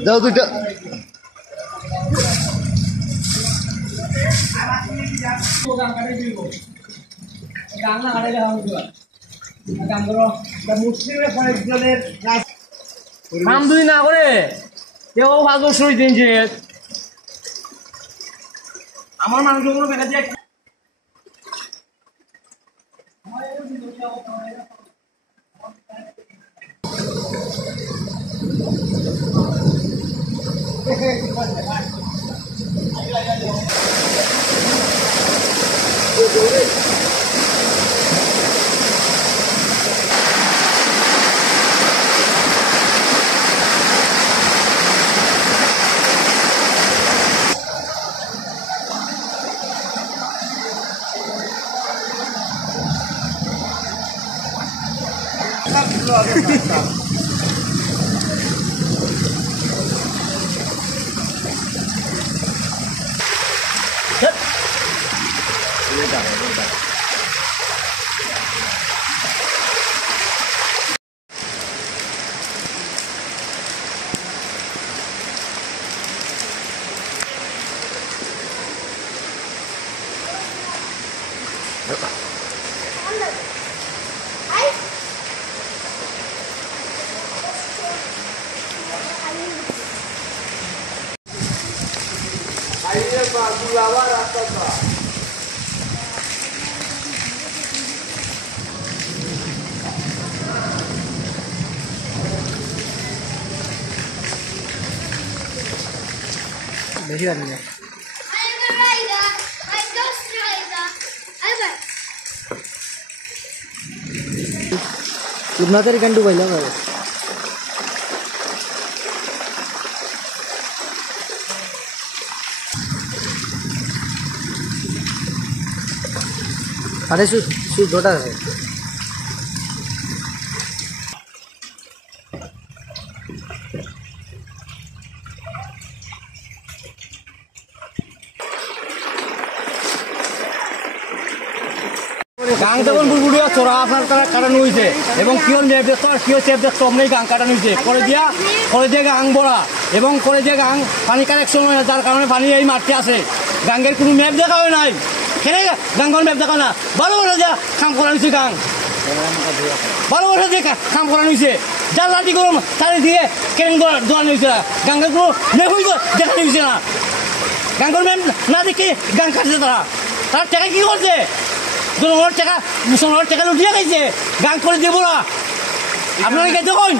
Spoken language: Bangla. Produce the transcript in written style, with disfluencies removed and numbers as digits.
যাও দুইটা কাম দুই না করে কেউ ভালো সই দিন যে আমার মানুষগুলো দেখা যায় বেশি রাখি না আপনাদের এখান টু পাইলাম আরে সুদটা আছে গাং তখন বুলবুলিয়া চোরা আপনার কাটানো হয়েছে এবং কিয়র মেয়ে দেখতো আর কিয় চেপ দেখতো অমনি গাং কাটানো হয়েছে করে দিয়ে গাং ভরা এবং করে দিয়ে গাং পানি কানেকশন হয় যার কারণে পানি এই মাঠে আসে গাঙ্গের কোনো ম্যাপ দেখা হয় নাই খেলে গাঙ্গর ম্যাপ দেখা না ভালোবাসা দিয়ে কাম করা হয়েছে গাং ভালোবাসা দিয়ে কাম করানো হয়েছে যার লাঠি গরম তারি দিয়ে কেন দোয়ানো হয়েছে না গাঙ্গের কোনো ম্যাপ হয়েছে দেখানো হয়েছে না গাঙ্গর ম্যাপ না দেখে গাং কাটছে তার টাকা কি করছে জনগণের টাকা মুসলমানের টাকা লুটিয়ে খাইছে গান করে দেবো না আপনারা কে দেখুন